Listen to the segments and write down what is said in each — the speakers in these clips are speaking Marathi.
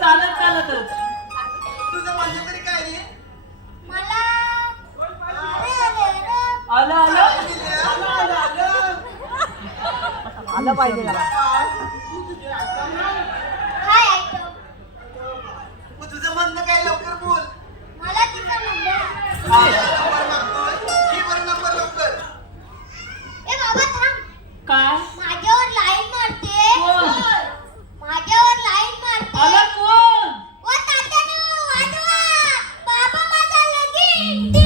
चालत चालतच. तुझं म्हणणं तरी काय रे? मला आलं आलं आलं पाहिजे त्याला. काय ऐकतो? मग तुझं म्हणणं काय लवकर बोल. मला तिचा नंबर नंबर मागतोय. घे बरं नंबर लवकर. ए बाबा थांब. काय माझ्यावर लाईन मारते. कोण? माझ्यावर लाईन मारते. आलं कोण? ओ तात्यानो वाजवा. बाबा माझा लगीन.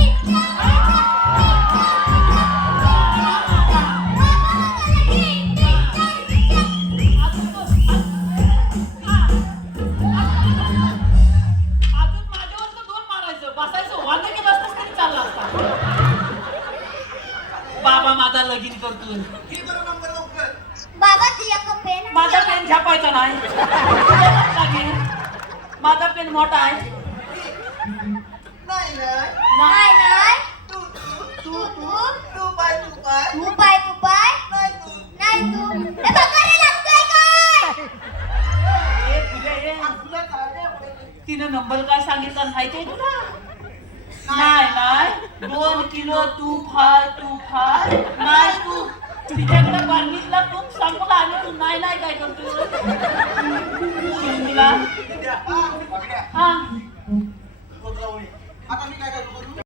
अजून माझ्यावर तर दोन मारायचं बसायचं वांदे की बसताच तरी चालला असता. बाबा माझा लगीन करतोय. घे बरं नंबर लवकर. बाबा तुझ्या पेन माझा पेन छापायचा नाही. माझा पेन मोठा आहे. नाही नाही. नाही नाही तू तू तू तू बाय तू पाय नाही तू. नाही तू ए बघा रे लागतोय काय ए, तुझ्या ए, तुला काय रे पहिले? तिनं नंबर काय सांगितला माहितीये तुला? नाही नाही 2 किलो तूप हाय नाही तू तिच्याकडे बारणीतला तूप संपला आणि तू नाही काय करतो. द्या.